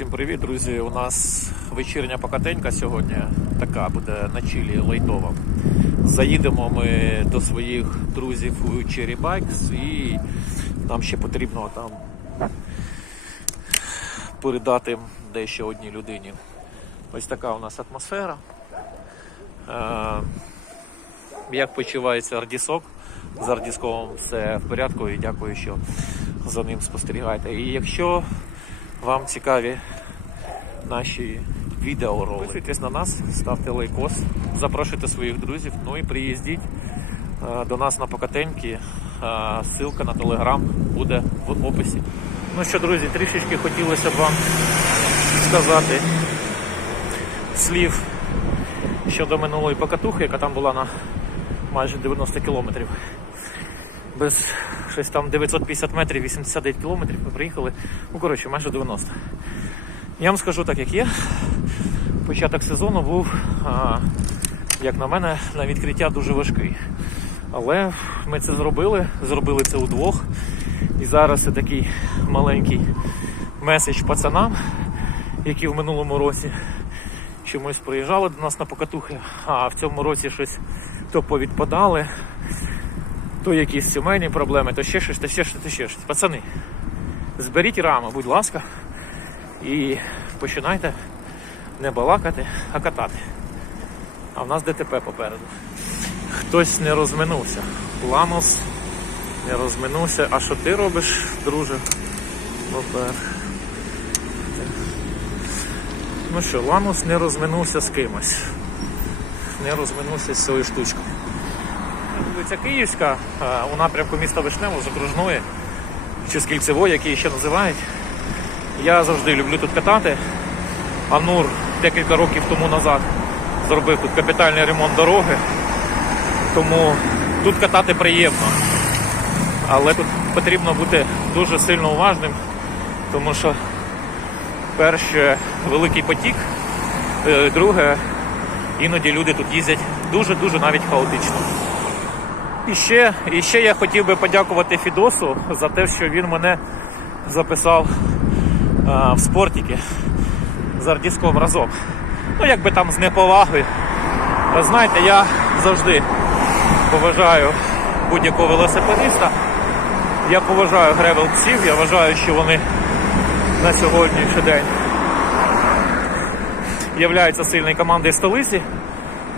Всім привіт, друзі! У нас вечірня покатенька сьогодні. Така буде на чилі лайтова. Заїдемо ми до своїх друзів у Cherry Bikes і нам ще потрібно там передати дещо одній людині. Ось така у нас атмосфера. Е, Як почувається Ардісок? З Ардісковим все в порядку і дякую, що за ним спостерігаєте. І якщо вам цікаві наші відеоролики, підписуйтесь на нас, ставте лайкос, запрошуйте своїх друзів, ну і приїздіть е, до нас на покатеньки. Е, Ссылка на телеграм буде в описі. Ну що, друзі, трішечки хотілося б вам сказати слів щодо минулої покатухи, яка там була на майже 90 кілометрів. Без щось там 950 метрів, 89 кілометрів ми приїхали. Ну, коротше, майже 90. Я вам скажу так, як є. Початок сезону був, а, як на мене, на відкриття дуже важкий. Але ми це зробили, зробили це удвох. І зараз це такий маленький меседж пацанам, які в минулому році чомусь приїжджали до нас на покатухи, а в цьому році щось то повідпадали, то якісь сімейні проблеми, то ще щось, то ще щось, то ще щось. Пацани, зберіть раму, будь ласка, і починайте не балакати, а катати. А в нас ДТП попереду. Хтось не розминувся. Ламос не розминувся. А що ти робиш, друже? Попер. Ну що, Ламус не розминувся з кимось. Не розминувся з цією штучкою. Вулиця Київська е, у напрямку міста Вишнево з окружної чи з кільцевої, як її ще називають. Я завжди люблю тут катати. Анур декілька років тому назад зробив тут капітальний ремонт дороги. Тому тут катати приємно. Але тут потрібно бути дуже сильно уважним, тому що перше великий потік, е, друге, іноді люди тут їздять дуже-дуже навіть хаотично. І ще, і ще я хотів би подякувати Фідосу за те, що він мене записав а, в спортики з Ардіском разом. Ну, якби там з неповаги. Знаєте, я завжди поважаю будь-якого велосипедиста. Я поважаю гревел-псів, я вважаю, що вони на сьогоднішній день являються сильною командою столиці,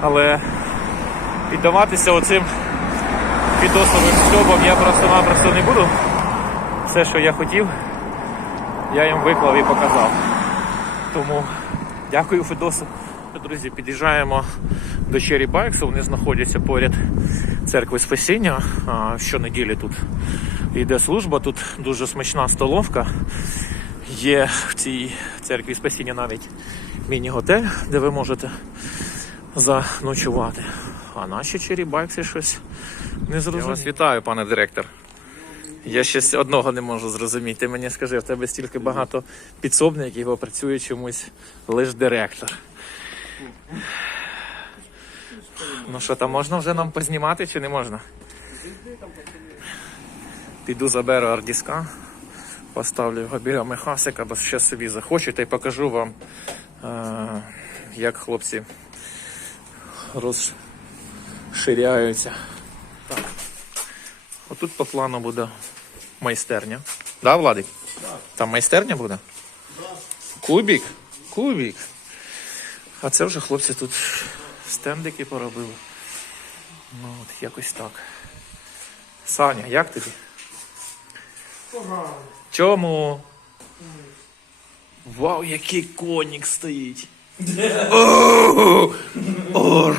але піддаватися оцим підосовим стьобам я просто-напросто не буду. Все, що я хотів, я їм виклав і показав. Тому дякую Федосу. Друзі, під'їжджаємо до Cherry Bikes, вони знаходяться поряд церкви Спасіння. Щонеділі тут йде служба, тут дуже смачна столовка. Є в цій церкві Спасіння навіть міні-готель, де ви можете заночувати. А наші Bikes щось не зрозуміло. Я вас вітаю, пане директор. Я ще одного не можу зрозуміти. Ти мені скажи, в тебе стільки багато підсобників, а працює чомусь лише директор. Ну що, там можна вже нам познімати чи не можна? Піду заберу ардіска, поставлю його біля Михасика, бо ще собі захочу, та й покажу вам, е, як хлопці розширяються. Так. Отут по плану буде майстерня. Да, Владик? Там майстерня буде? Кубік? Кубік. А це вже хлопці тут стендики поробили. Ну, от якось так. Саня, як тобі? Погано. Чому? Вау, який конік стоїть. Ор!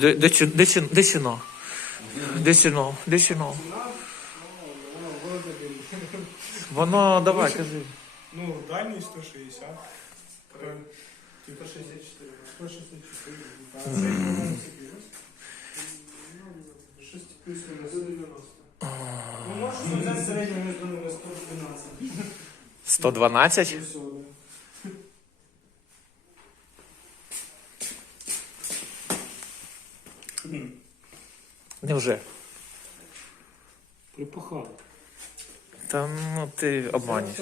Де- Де чи- де чи- де сіно? Де сіно? Де сіно? Воно, давай, кажи. Ну, дальний 160. Е, Типа 64. 164. А цей по-моєму, собі ось. 6 плюс-мінус 90. Ну, можна взяти середньо між ними 112. 112? Невже? Припахали. Та ну ти обманюєш.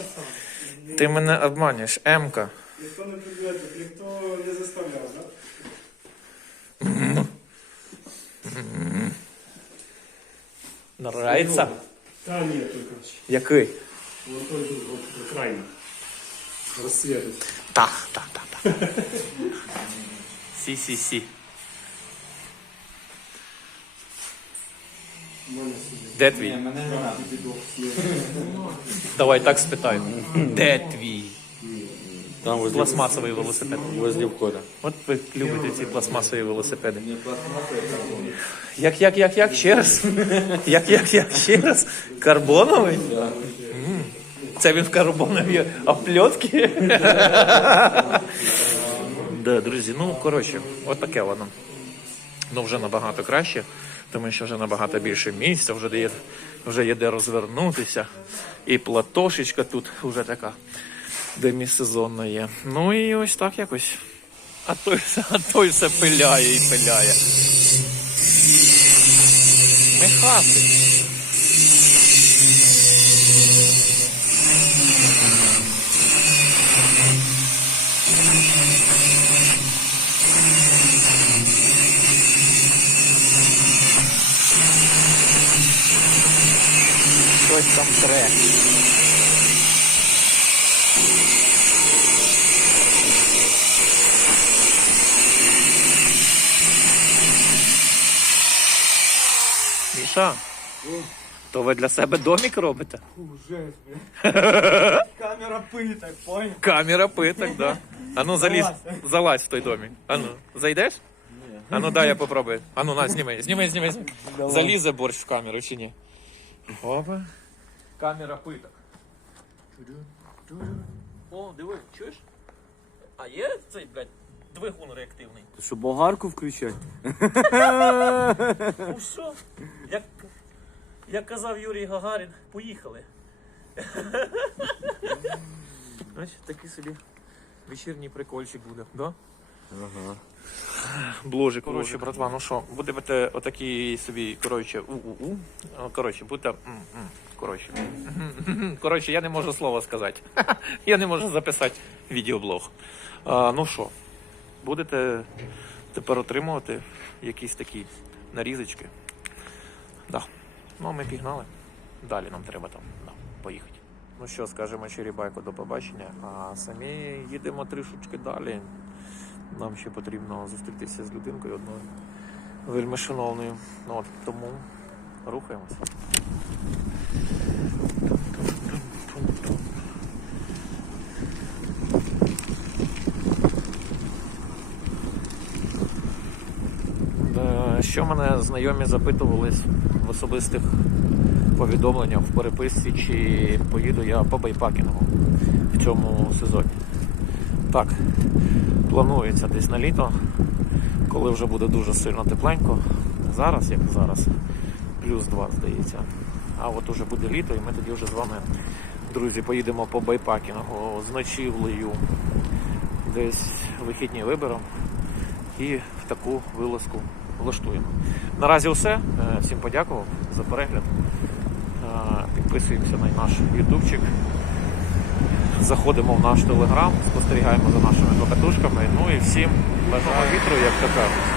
Ти мене обманюєш, Емка. Ніхто не підведив, ніхто не заставляв, так? Нравиться? Та ні, тільки. Який? Вон той тут, от, крайний. Розсвітить. Так, так, так, так. Де твій? Давай так спитаю. Де твій? Там возле, Пластмасовий велосипед. возле входа. От ви любите ці пластмасові велосипеди. Як, як, як, як? Ще раз? Як, як, як? Ще раз? Карбоновий? М. Це він в карбоновій опльотки? Да, друзі, ну коротше, от таке воно. Ну вже набагато краще, тому що вже набагато більше місця, вже є, вже є де розвернутися. І платошечка тут вже така демісезонна є. Ну і ось так якось. А той, а той все пиляє і пиляє. Михасик. Щось там тре. Міша, то ви для себе домик робите? Ужас, Камера питок, понял? Камера питок, да. А ну залізь, залазь в той домик. А ну, зайдеш? А ну дай я попробую. А ну на, зніми, зніми. зніми. Залізе борщ в камеру чи ні? Опа. Камера питок. О, диви, чуєш? А є цей, блядь, двигун реактивний? Що болгарку включать? Ну що, як, як казав Юрій Гагарін, поїхали. Ось такий собі вечірній прикольчик буде, да? Ага. Бложик. Коротше, братва, ну що, будете отакі собі, коротше, у-у-у. Коротше, будете. Коротше. Коротше, я не можу слова сказати. Я не можу записати відеоблог. А, ну що, будете тепер отримувати якісь такі нарізочки. Да. Ну, ми пігнали. Далі нам треба там да, поїхати. Ну що, скажемо Черебайку до побачення, а самі їдемо трішечки далі. Нам ще потрібно зустрітися з людинкою одною вельми шановною. Ну, от, тому рухаємося. Е, Що мене знайомі запитувались в особистих повідомленнях в переписці, чи поїду я по байпакінгу в цьому сезоні. Так, планується десь на літо, коли вже буде дуже сильно тепленько. Зараз, як зараз, плюс 2, здається. А от уже буде літо, і ми тоді вже з вами, друзі, поїдемо по байпакінгу з ночівлею. Десь вихідні виберемо і в таку вилазку влаштуємо. Наразі все. Е, Всім подякував за перегляд. Е, Підписуємося на наш ютубчик. Заходимо в наш телеграм, спостерігаємо за нашими покатушками. Ну і всім бажаємо вітру, як то кажуть.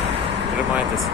Тримайтесь.